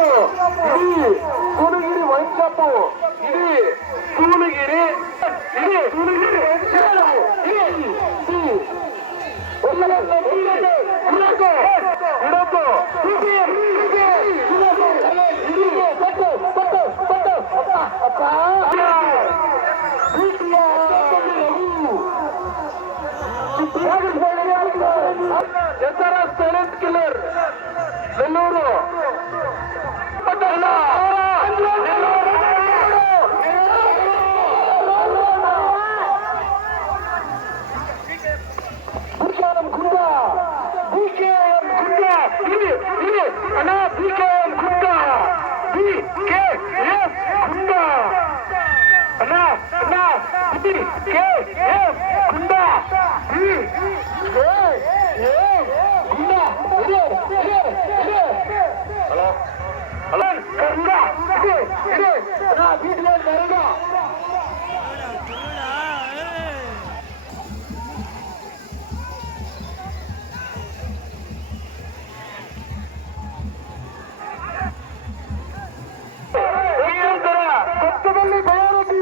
ಇಡೀ ಸೂಲಗಿರಿ wine shop, ಇಡೀ ಸೂಲಗಿರಿ ಎಸ್ಆರ್ಎಸ್ ಸೈಲೆಂಟ್ ಕಿಲ್ಲರ್ ನೆಲ್ಲೂರು ಅಣ್ಣ BKM ಗುಂಡ BKM ಗುಂಡ ಅಣ್ಣ ಅಣ್ಣ BKM ಗುಂಡ ಕೊತ್ತದಲ್ಲಿ ಬಯಾರಟಿ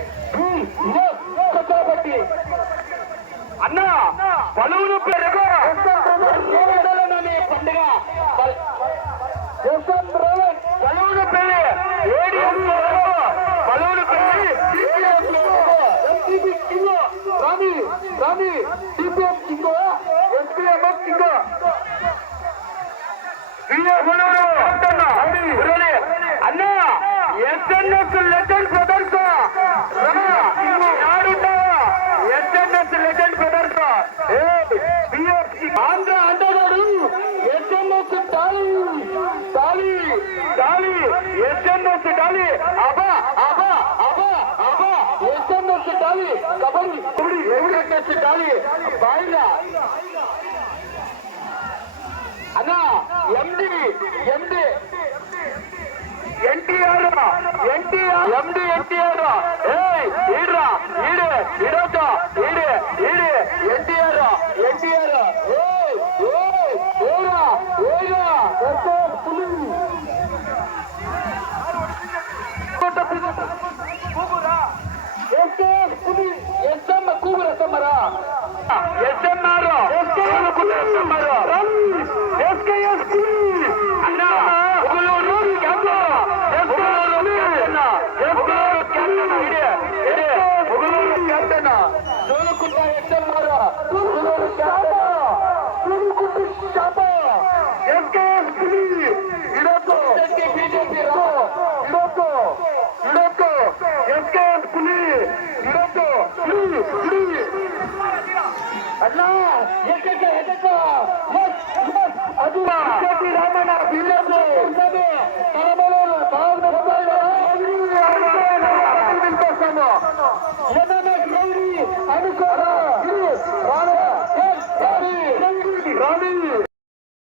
ಅಣ್ಣ ಚಕ್ರಬಟ್ಟಿ అన్న బలూను పెరుగు పండుగ బలూను పెళ్లి బలూను పెళ్లి ఎంటీబీ కింగ్ రామి రామి సిపిఎం కింగ్ ఎస్పీఎం కింగ్ అన్న SNS legend brothers SNS legend brothers Andhra అంటగాడు ఎస్ఎన్ఎస్ డాలి డాలి డాలి ఎస్ఎన్ఎస్ డాలి అబా అబా అబా అబా ఎస్ఎన్ఎస్ డాలి కబడ్డీ కబడ్డీ ఎస్ఎన్ఎస్ డాలి బాయిలా అన్న ఎండి ఎండి ఎన్టీఆర్ ఎన్టీఆర్ ఎండి ఎన్టీఆర్ ఈడ్రా ఈడు ఈడోట ఈడు ఈడు ఎన్టీఆర్ ఎన్టీఆర్ ఏరా ఏరా ఎస్ఎం కూగుర సమ్మరా ఎస్ఎంఆర్ ఎస్కేఎస్ అన్న ಅಣ್ಣ ಅದು